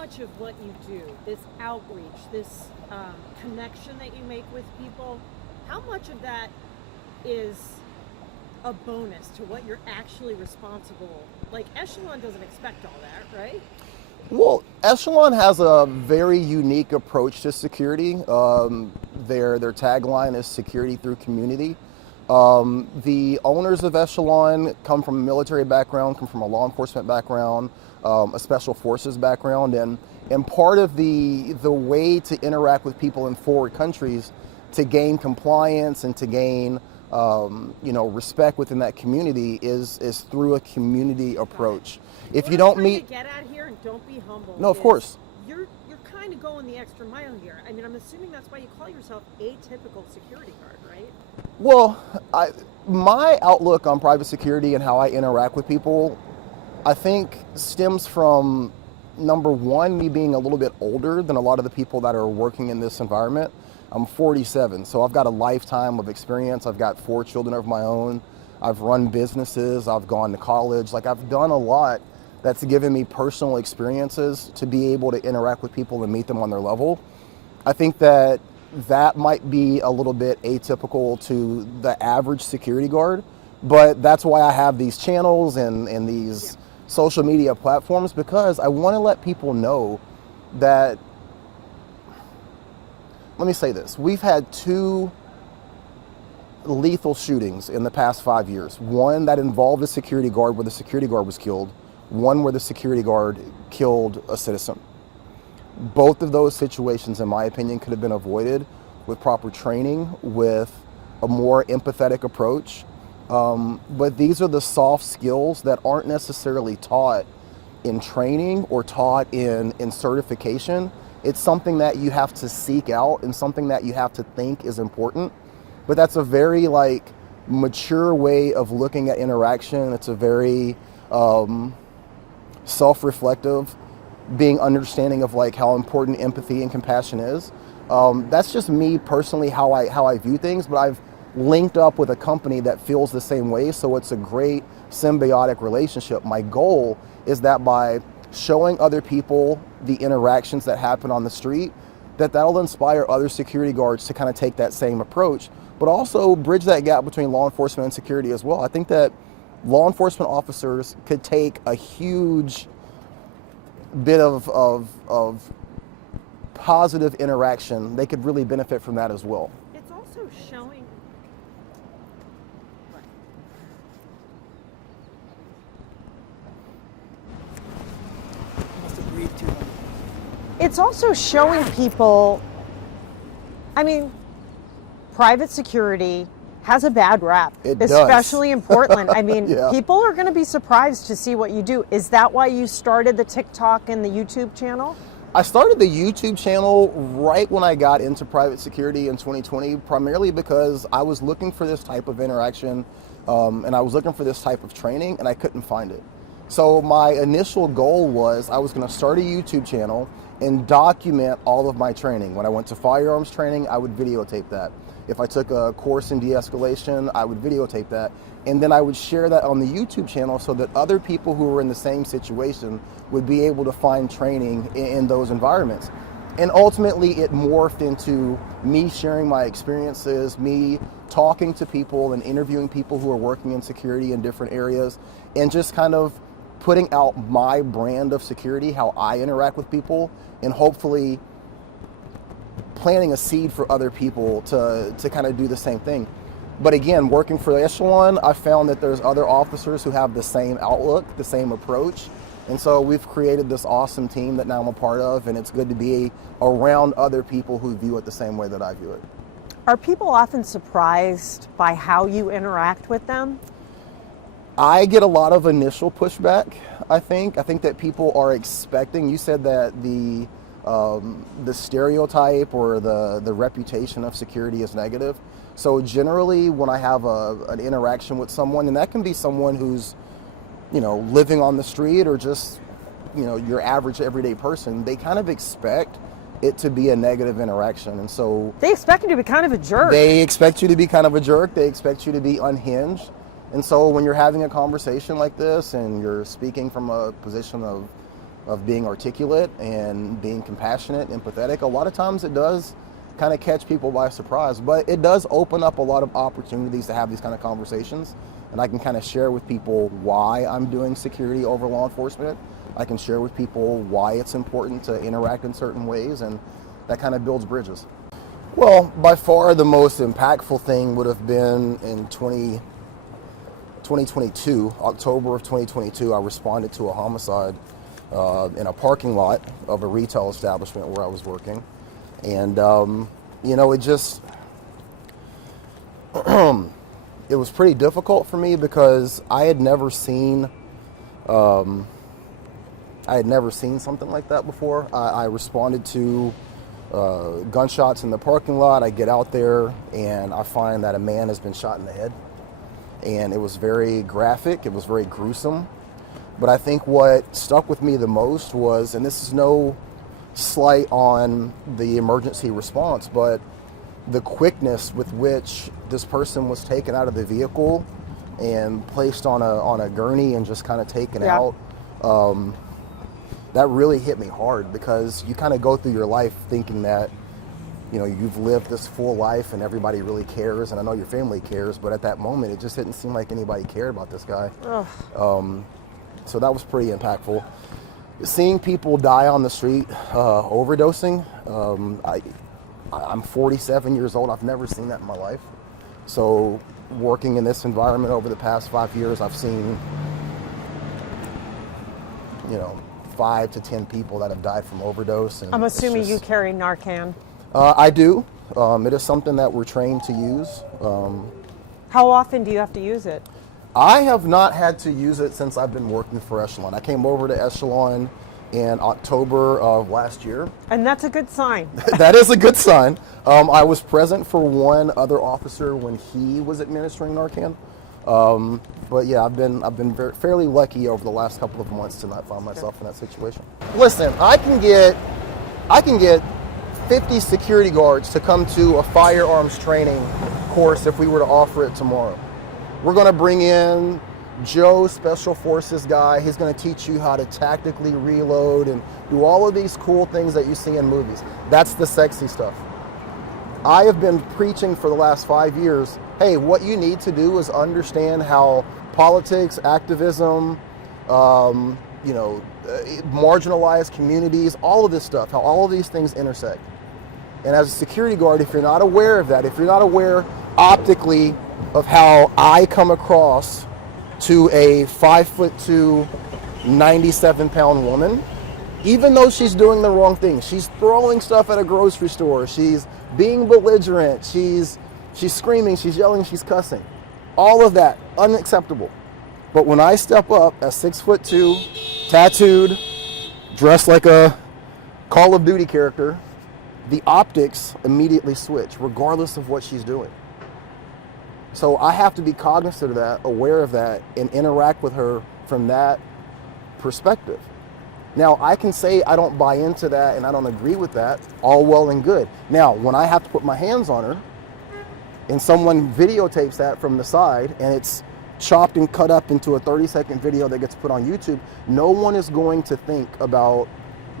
much of what you do, this outreach, this connection that you make with people, how much of that is a bonus to what you're actually responsible? Like, Echelon doesn't expect all that, right? Well, Echelon has a very unique approach to security. Their tagline is security through community. The owners of Echelon come from a military background, come from a law enforcement background, a special forces background, and part of the way to interact with people in forward countries to gain compliance and to gain respect within that community is through a community approach. If what you don't I'm meet, to get at here, and don't be humble. No, of course. You're kind of going the extra mile here. I mean, I'm assuming that's why you call yourself atypical security guard, right? Well, my outlook on private security and how I interact with people, I think stems from, number one, me being a little bit older than a lot of the people that are working in this environment. I'm 47, so I've got a lifetime of experience. I've got 4 children of my own. I've run businesses. I've gone to college. Like, I've done a lot that's given me personal experiences to be able to interact with people and meet them on their level. I think that might be a little bit atypical to the average security guard, but that's why I have these channels and these social media platforms, because I want to let people know that, let me say this, we've had 2 lethal shootings in the past 5 years. One that involved a security guard where the security guard was killed, one where the security guard killed a citizen. Both of those situations, in my opinion, could have been avoided with proper training, with a more empathetic approach. But these are the soft skills that aren't necessarily taught in training or taught in certification. It's something that you have to seek out and something that you have to think is important. But that's a very mature way of looking at interaction. It's a very self-reflective, being understanding of how important empathy and compassion is. That's just me personally, how I view things, but I've linked up with a company that feels the same way, so it's a great symbiotic relationship. My goal is that by showing other people the interactions that happen on the street, that'll inspire other security guards to kind of take that same approach, but also bridge that gap between law enforcement and security as well. I think that law enforcement officers could take a huge bit of positive interaction. They could really benefit from that as well. It's also showing. It's also showing people, I mean, private security has a bad rap, especially in Portland. I mean, people are going to be surprised to see what you do. Is that why you started the TikTok and the YouTube channel? I started the YouTube channel right when I got into private security in 2020, primarily because I was looking for this type of interaction and I was looking for this type of training, and I couldn't find it. So my initial goal was I was going to start a YouTube channel and document all of my training. When I went to firearms training, I would videotape that. If I took a course in de-escalation, I would videotape that. And then I would share that on the YouTube channel so that other people who were in the same situation would be able to find training in those environments. And ultimately it morphed into me sharing my experiences, me talking to people and interviewing people who are working in security in different areas, and just kind of putting out my brand of security, how I interact with people, and hopefully planting a seed for other people to kind of do the same thing. But again, working for Echelon, I found that there's other officers who have the same outlook, the same approach. And so we've created this awesome team that now I'm a part of, and it's good to be around other people who view it the same way that I view it. Are people often surprised by how you interact with them? I get a lot of initial pushback, I think. I think that people are expecting, you said that the stereotype or the reputation of security is negative. So generally when I have an interaction with someone, and that can be someone who's, living on the street or just, your average everyday person, they kind of expect it to be a negative interaction. And so they expect you to be kind of a jerk. They expect you to be kind of a jerk. They expect you to be unhinged. And so when you're having a conversation like this and you're speaking from a position of of being articulate and being compassionate, empathetic. A lot of times it does kind of catch people by surprise, but it does open up a lot of opportunities to have these kind of conversations. And I can kind of share with people why I'm doing security over law enforcement. I can share with people why it's important to interact in certain ways, and that kind of builds bridges. Well, by far the most impactful thing would have been in 2022, October of 2022, I responded to a homicide in a parking lot of a retail establishment where I was working. And, you know, it just, it was pretty difficult for me because I had never seen something like that before. I responded to gunshots in the parking lot. I get out there and I find that a man has been shot in the head. And it was very graphic, it was very gruesome. But I think what stuck with me the most was, and this is no slight on the emergency response, but the quickness with which this person was taken out of the vehicle and placed on a gurney and just kind of taken out. That really hit me hard, because you kind of go through your life thinking that, you know, you've lived this full life and everybody really cares, and I know your family cares, but at that moment it just didn't seem like anybody cared about this guy. So that was pretty impactful. Seeing people die on the street overdosing, I'm 47 years old. I've never seen that in my life. So working in this environment over the past 5 years, I've seen, you know, 5 to 10 people that have died from overdose. And I'm assuming you carry Narcan. I do. It is something that we're trained to use. How often do you have to use it? I have not had to use it since I've been working for Echelon. I came over to Echelon in October of last year. And that's a good sign. That is a good sign. I was present for one other officer when he was administering Narcan. But yeah, I've been fairly lucky over the last couple of months to not find myself in that situation. Listen, I can get 50 security guards to come to a firearms training course if we were to offer it tomorrow. We're going to bring in Joe, Special Forces guy. He's going to teach you how to tactically reload and do all of these cool things that you see in movies. That's the sexy stuff. I have been preaching for the last 5 years, hey, what you need to do is understand how politics, activism, marginalized communities, all of this stuff, how all of these things intersect. And as a security guard, if you're not aware of that, if you're not aware optically of how I come across to a 5'2", 97-pound woman, even though she's doing the wrong thing, she's throwing stuff at a grocery store, she's being belligerent, she's screaming, she's yelling, she's cussing, all of that, unacceptable. But when I step up at 6'2", tattooed, dressed like a Call of Duty character, the optics immediately switch, regardless of what she's doing. So I have to be cognizant of that, aware of that, and interact with her from that perspective. Now, I can say I don't buy into that and I don't agree with that, all well and good. Now, when I have to put my hands on her and someone videotapes that from the side and it's chopped and cut up into a 30-second video that gets put on YouTube, no one is going to think about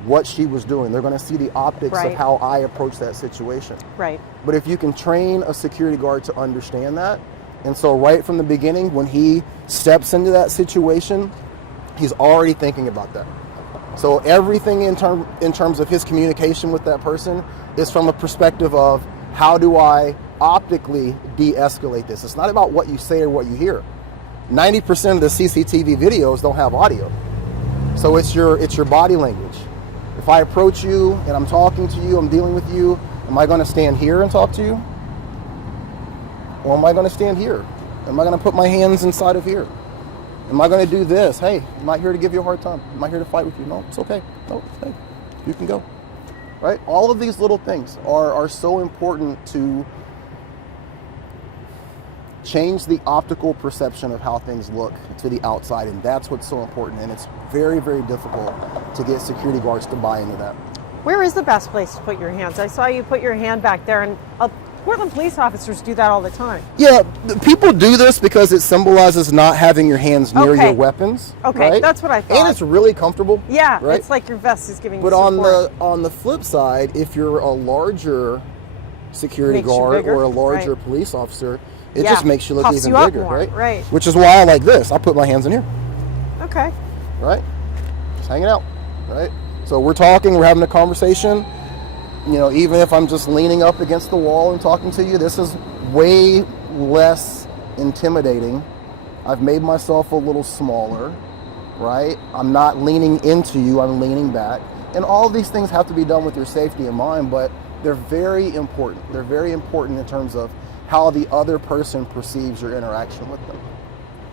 what she was doing. They're going to see the optics of how I approach that situation. Right. But if you can train a security guard to understand that, and so right from the beginning, when he steps into that situation, he's already thinking about that. So everything in terms of his communication with that person is from a perspective of, how do I optically de-escalate this? It's not about what you say or what you hear. 90% of the CCTV videos don't have audio. So it's your body language. If I approach you and I'm talking to you, I'm dealing with you, am I going to stand here and talk to you? Or am I going to stand here? Am I going to put my hands inside of here? Am I going to do this? Hey, I'm not here to give you a hard time. I'm not here to fight with you. No, it's okay. No, hey, you can go. Right? All of these little things are so important to change the optical perception of how things look to the outside, and that's what's so important. And it's very, very difficult to get security guards to buy into that. Where is the best place to put your hands? I saw you put your hand back there, and Portland police officers do that all the time. Yeah, people do this because it symbolizes not having your hands near your weapons. Okay, right? That's what I thought. And it's really comfortable. Yeah, right? it's like your vest is giving you But support. on the flip side, if you're a larger security Makes you guard bigger, or a larger right. police officer, it just makes you look Puffs even you up bigger, more, right? Which is why I like this. I put my hands in here, Okay. right? Just hanging out, right? So we're talking, we're having a conversation. You know, even if I'm just leaning up against the wall and talking to you, this is way less intimidating. I've made myself a little smaller, right? I'm not leaning into you, I'm leaning back. And all of these things have to be done with your safety in mind, but they're very important. They're very important in terms of how the other person perceives your interaction with them.